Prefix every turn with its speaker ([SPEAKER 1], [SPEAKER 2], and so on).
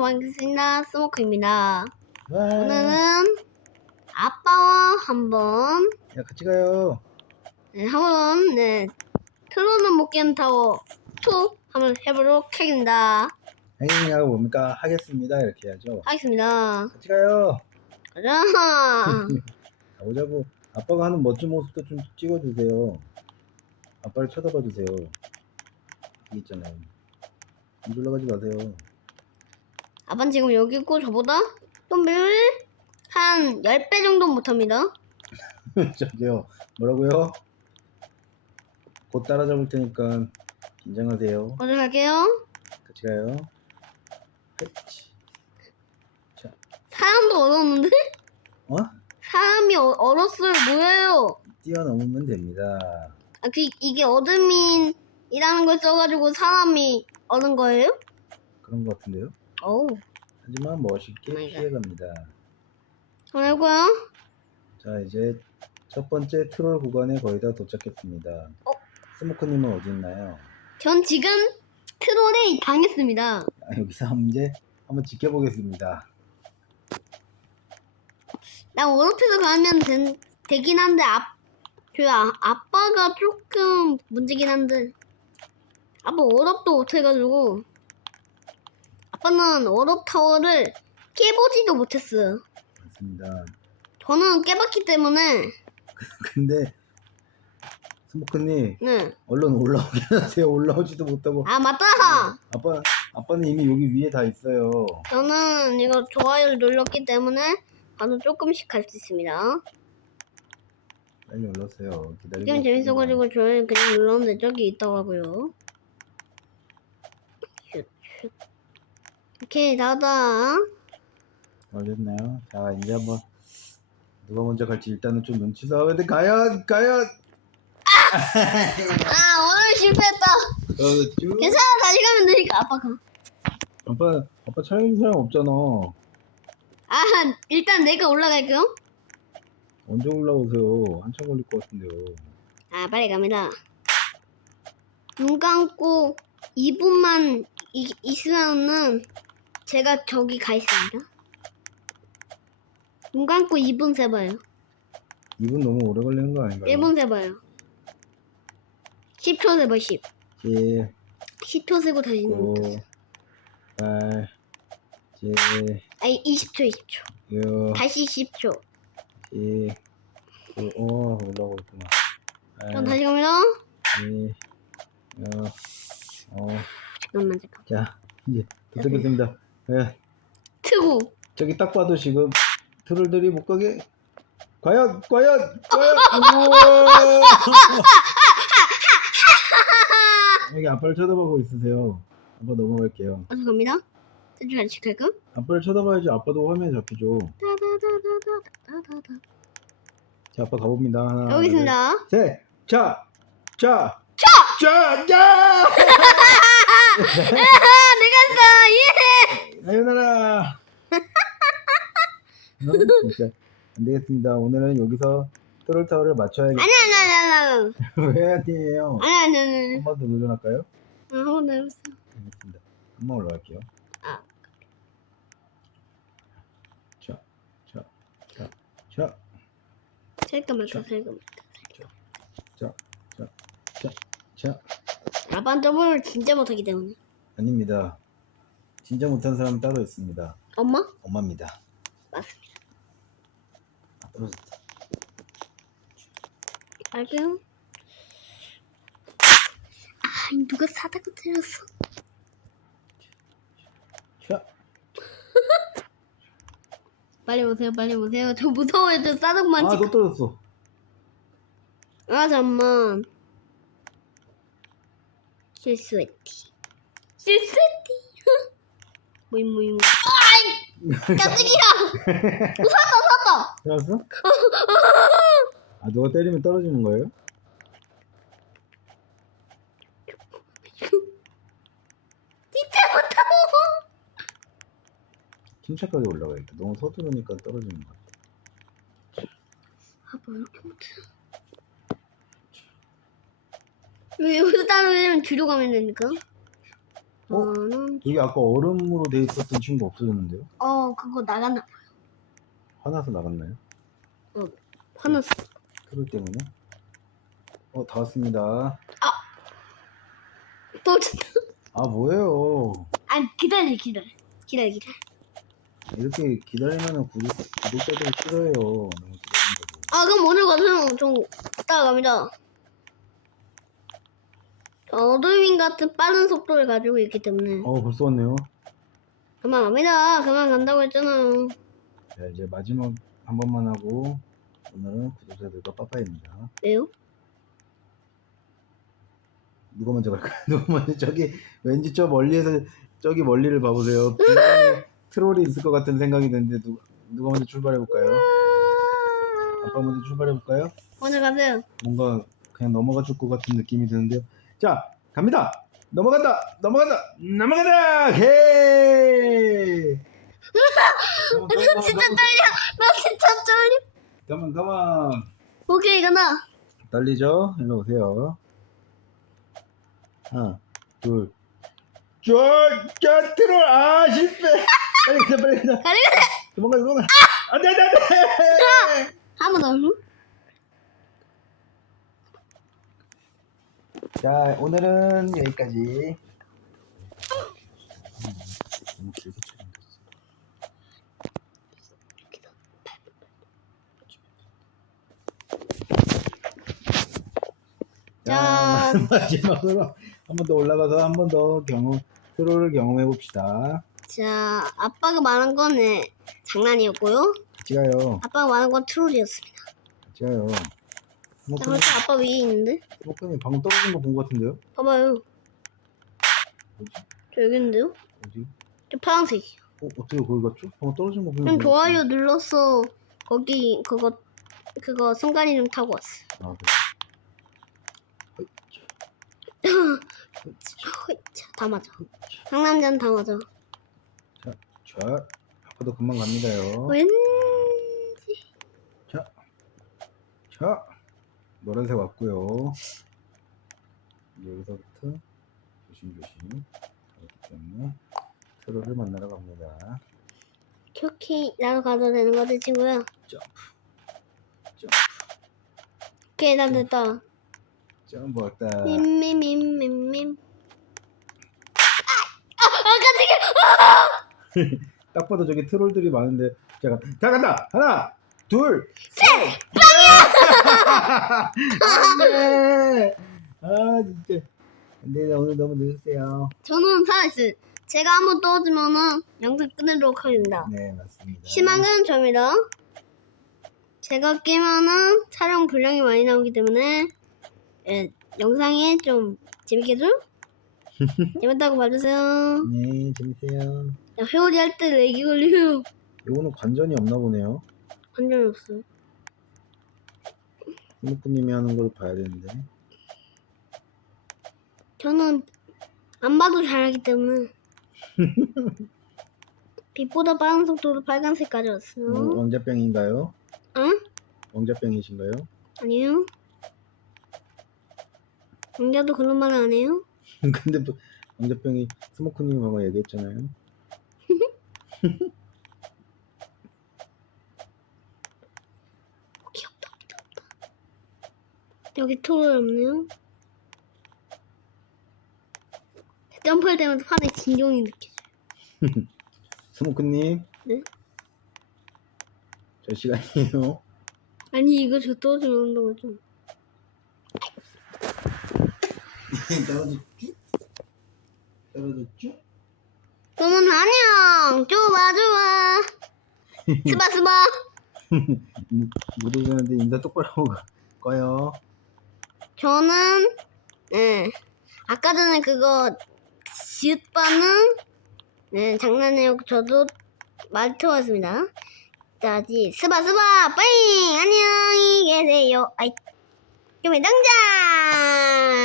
[SPEAKER 1] 반갑습니다. 스모크입니다.
[SPEAKER 2] 와,
[SPEAKER 1] 오늘은 아빠와 한번,
[SPEAKER 2] 야 같이 가요.
[SPEAKER 1] 네, 한번, 네, 트로는 못 깨는 타워 2 한번 해보도록 하겠습니다.
[SPEAKER 2] 행인이하고 뭡니까 하겠습니다 이렇게 해야죠.
[SPEAKER 1] 하겠습니다.
[SPEAKER 2] 같이 가요.
[SPEAKER 1] 가자!
[SPEAKER 2] 오자고 아빠가 하는 멋진 모습도 좀 찍어주세요. 아빠를 쳐다봐 주세요. 여기 있잖아요. 안 올라가지 마세요.
[SPEAKER 1] 아빠는 지금 여기 있고 저보다 좀한 10배 정도 못합니다.
[SPEAKER 2] 저기요 뭐라고요? 곧 따라잡을 테니까 긴장하세요.
[SPEAKER 1] 먼저 갈게요.
[SPEAKER 2] 같이 가요. 그렇지. 자,
[SPEAKER 1] 사람도 얼었는데?
[SPEAKER 2] 어?
[SPEAKER 1] 사람이 어, 얼었어요. 뭐예요?
[SPEAKER 2] 뛰어넘으면 됩니다.
[SPEAKER 1] 아, 그, 이게 어드민이라는 걸 써가지고 사람이 얻은 거예요?
[SPEAKER 2] 그런 것 같은데요?
[SPEAKER 1] 어우,
[SPEAKER 2] 하지만 멋있게
[SPEAKER 1] 갓.
[SPEAKER 2] 피해갑니다.
[SPEAKER 1] 그리고요.
[SPEAKER 2] 자 이제 첫 번째 트롤 구간에 거의 다 도착했습니다.
[SPEAKER 1] 어?
[SPEAKER 2] 스모크님은 어디 있나요?
[SPEAKER 1] 전 지금 트롤에 당했습니다.
[SPEAKER 2] 아, 여기서 한 문제 한번 지켜보겠습니다.
[SPEAKER 1] 나 오로피도 가면 된, 되긴 한데, 아, 그, 아, 아빠가 조금 문제긴 한데, 아빠 어렵도 못해가지고, 아빠는 어렵 타워를 깨보지도 못했어요.
[SPEAKER 2] 맞습니다.
[SPEAKER 1] 저는 깨봤기 때문에,
[SPEAKER 2] 근데 스모크님
[SPEAKER 1] 네.
[SPEAKER 2] 얼른 올라오게 하세요. 올라오지도 못하고
[SPEAKER 1] 아, 맞다!
[SPEAKER 2] 아빠 아빠는 이미 여기 위에 다 있어요.
[SPEAKER 1] 저는 이거 좋아요를 눌렀기 때문에, 바로 조금씩 갈 수 있습니다.
[SPEAKER 2] 빨리 올라오세요. 기다리고
[SPEAKER 1] 게임 재밌어가지고 저는 그냥 눌렀는데 저기 있더라고요. 슛, 슛. 오케이, 나다.
[SPEAKER 2] 올렸나요? 자 이제 한번 누가 먼저 갈지 일단은 좀 눈치 싸움인데 과연 과연
[SPEAKER 1] 아, 오늘 실패했다.
[SPEAKER 2] 어, 쭉.
[SPEAKER 1] 괜찮아, 다시 가면 되니까 아빠 가.
[SPEAKER 2] 아빠 아빠 차이는 사람 없잖아.
[SPEAKER 1] 아, 일단 내가 올라갈게요.
[SPEAKER 2] 언제 올라오세요? 한참 걸릴 것 같은데요.
[SPEAKER 1] 아, 빨리 갑니다. 눈 감고 2분만 이, 있으면은 제가 저기 가 있습니다. 눈 감고 2분 세봐요.
[SPEAKER 2] 이분 너무 오래 걸리는 거 아닌가요?
[SPEAKER 1] 1분 세봐요. 10초 세봐, 10.
[SPEAKER 2] 7,
[SPEAKER 1] 10초 세고 다시 눈
[SPEAKER 2] 9, 8, 7,
[SPEAKER 1] 아니 20초 20초.
[SPEAKER 2] 6,
[SPEAKER 1] 다시 10초.
[SPEAKER 2] 7, 9, 오, 올라오고 있구나.
[SPEAKER 1] 그럼
[SPEAKER 2] 8,
[SPEAKER 1] 다시 갑니다.
[SPEAKER 2] 2, 6, 어,
[SPEAKER 1] 잠깐만 잠깐
[SPEAKER 2] 자, 이제 도착했습니다. 예.
[SPEAKER 1] 트구.
[SPEAKER 2] 저기 딱 봐도 지금 트롤들이 못 가게. 과연 과연 과연. 여기 아빠를 쳐다보고 있으세요. 한번 넘어갈게요.
[SPEAKER 1] 아 잠깐만요. 잠시만 체크할까?
[SPEAKER 2] 아빠를 쳐다봐야지 아빠도 화면 잡히죠. 자 아빠 가봅니다. 하나,
[SPEAKER 1] 여기 있습니다.
[SPEAKER 2] 둘, 셋, 자, 자, 자, 자, 자.
[SPEAKER 1] 내가 했다. 예.
[SPEAKER 2] 아유나라. 어, 진짜 안 되겠습니다. 오늘은 여기서 트롤 타워를 맞춰야겠.
[SPEAKER 1] 아니 아니 아니 아니
[SPEAKER 2] 왜 아니에요?
[SPEAKER 1] 아니 아니 아니
[SPEAKER 2] 한 번 더 도전할까요?
[SPEAKER 1] 아, 한번 더 해보세요
[SPEAKER 2] 알겠습니다. 한 번 올라갈게요.
[SPEAKER 1] 아.
[SPEAKER 2] 자, 자, 자, 자,
[SPEAKER 1] 잠깐만 잠깐만
[SPEAKER 2] 자, 자, 자, 자.
[SPEAKER 1] 아빠는 더블을 진짜 못하기 때문에
[SPEAKER 2] 아닙니다. 진짜 못한 사람 따로 있습니다.
[SPEAKER 1] 엄마?
[SPEAKER 2] 엄마입니다.
[SPEAKER 1] 맞습니다
[SPEAKER 2] 아, 떨어졌다.
[SPEAKER 1] 갈게요 아 누가 사다가 때렸어
[SPEAKER 2] 자,
[SPEAKER 1] 빨리 오세요 빨리 오세요 저 무서워요 저 싸닥만
[SPEAKER 2] 아, 또 떨어졌어.
[SPEAKER 1] 아 잠만 실수했지 실수했지 모임 모임 깜짝이야 웃었다 웃었다
[SPEAKER 2] 들었어? 아, 누가 때리면 떨어지는 거예요?
[SPEAKER 1] 진짜 못하고
[SPEAKER 2] 침착하게 올라가야겠다. 너무 서두르니까 떨어지는 것 같아.
[SPEAKER 1] 아뭐 이렇게 못해 왜 여기서 왜냐면 뒤로 가면 되니까 저는
[SPEAKER 2] 여기 아까 얼음으로 돼 있었던 친구 없어졌는데요?
[SPEAKER 1] 어 그거 나갔나
[SPEAKER 2] 화나서 나갔나요?
[SPEAKER 1] 화났어.
[SPEAKER 2] 트롤 때문에? 어, 다 왔습니다.
[SPEAKER 1] 또 진짜.
[SPEAKER 2] 아, 뭐예요?
[SPEAKER 1] 아니 기다려 기다려 기다려 기다려.
[SPEAKER 2] 이렇게 기다리면 구독, 구독자들 싫어해요. 너무 기다린다고.
[SPEAKER 1] 아 그럼 오늘 가서는 좀 이따가 갑니다. 저 어드민 같은 빠른 속도를 가지고 있기 때문에
[SPEAKER 2] 어, 벌써 왔네요.
[SPEAKER 1] 그만 갑니다. 그만 간다고 했잖아요.
[SPEAKER 2] 자, 이제 마지막 한 번만 하고, 오늘은 구독자들과 빠빠입니다.
[SPEAKER 1] 왜요?
[SPEAKER 2] 누가 먼저 갈까요? 누가 먼저 저기 왠지 저 멀리에서 저기 멀리를 봐보세요. 분명히 트롤이 있을 것 같은 생각이 드는데 누, 누가 먼저 출발해 볼까요? 아빠 먼저 출발해 볼까요?
[SPEAKER 1] 오늘 가세요.
[SPEAKER 2] 뭔가 그냥 넘어가 줄 것 같은 느낌이 드는데요. 자 갑니다. 넘어간다. 넘어간다. 넘어간다. 헤이.
[SPEAKER 1] 나 진짜 떨려. 나 진짜 떨려.
[SPEAKER 2] 가만 가만.
[SPEAKER 1] 오케이 가나.
[SPEAKER 2] 떨리죠? 일로 오세요. 하나, 둘. 쫙, 트롤, 아, 실패! 빨리 가자, 빨리 가자.
[SPEAKER 1] 가자 가자.
[SPEAKER 2] 도망가, 도망가. 안 돼, 안 돼, 안 돼!
[SPEAKER 1] 한번 더.
[SPEAKER 2] 자, 오늘은 여기까지. 너무 길게 촬영됐어. 자,
[SPEAKER 1] 짠.
[SPEAKER 2] 마지막으로 한 번 더 올라가서 한 번 더 경험, 트롤을 경험해 봅시다.
[SPEAKER 1] 자 아빠가 말한 거는 장난이었고요.
[SPEAKER 2] 같이 가요.
[SPEAKER 1] 아빠가 말한 건 트롤이었습니다.
[SPEAKER 2] 같이 가요.
[SPEAKER 1] 자
[SPEAKER 2] 스모크님,
[SPEAKER 1] 벌써 아빠 위에 있는데?
[SPEAKER 2] 스모크님 방금 떨어진 거본것 같은데요?
[SPEAKER 1] 봐봐요.
[SPEAKER 2] 뭐지?
[SPEAKER 1] 저 여기 있는데요?
[SPEAKER 2] 어디?
[SPEAKER 1] 저 파란색이요.
[SPEAKER 2] 어, 어떻게 거기 갔죠? 방금 떨어진 거 보면
[SPEAKER 1] 그냥 좋아요 눌렀어. 거기 그거 그거 순간 이름 타고 왔어.
[SPEAKER 2] 아, 그래.
[SPEAKER 1] 자, 다 맞아. 상남자는 다 맞아.
[SPEAKER 2] 자, 아빠도 금방 갑니다요.
[SPEAKER 1] 왠
[SPEAKER 2] 자, 자, 노란색 왔고요. 여기서부터 조심조심 그렇기 때문에 트롤을 만나러 갑니다.
[SPEAKER 1] 오케이 나도 가도 되는 거지 친구야.
[SPEAKER 2] 점프, 점프,
[SPEAKER 1] 오케이 난 됐다.
[SPEAKER 2] 점프 왔다.
[SPEAKER 1] 밈밈밈밈밈. 아, 아, 깜짝이야.
[SPEAKER 2] 딱 봐도 저기 트롤들이 많은데 제가 다 간다 하나 둘 셋. 안돼. 아 진짜. 안돼 오늘 너무 늦었어요.
[SPEAKER 1] 저는 살아있어요. 제가 한번 떨어지면은 영상 끊도록 하겠습니다.
[SPEAKER 2] 네 맞습니다.
[SPEAKER 1] 희망은 저입니다. 제가 끼면은 촬영 분량이 많이 나오기 때문에 예, 영상이 좀 재밌게 좀 재밌다고 봐주세요.
[SPEAKER 2] 네 재밌어요.
[SPEAKER 1] 야, 회오리 할때 렉이 걸려요.
[SPEAKER 2] 요거는 관전이 없나 보네요.
[SPEAKER 1] 완전 없어요.
[SPEAKER 2] 스모크님이 하는 걸 봐야 되는데.
[SPEAKER 1] 저는 안 봐도 잘하기 때문에 빛보다 빠른 속도로 빨간색까지 왔어요.
[SPEAKER 2] 어, 왕자병인가요?
[SPEAKER 1] 응?
[SPEAKER 2] 왕자병이신가요?
[SPEAKER 1] 아니에요? 왕자도 그런 말안 해요?
[SPEAKER 2] 근데 뭐 왕자병이 스모크님이 방금 얘기했잖아요.
[SPEAKER 1] 여기 토를 없네요. 점프할 때마다 팔에 진동이 느껴져요.
[SPEAKER 2] 스모크님.
[SPEAKER 1] 네?
[SPEAKER 2] 저 시간이에요.
[SPEAKER 1] 아니 이거 저 떨어지면 온다고 좀.
[SPEAKER 2] 떨어졌죠? 떨어졌죠?
[SPEAKER 1] 그러면 안녕. 좋아 좋아. 스바 스바.
[SPEAKER 2] 무도전한테 인사 똑바로 하고 가- 꺼요.
[SPEAKER 1] 저는 네 아까 전에 그거 지읒바는 네 장난해요. 저도 말투 왔습니다. 다시 스바 스바 빠잉 안녕히 계세요. 아이 좀 당장.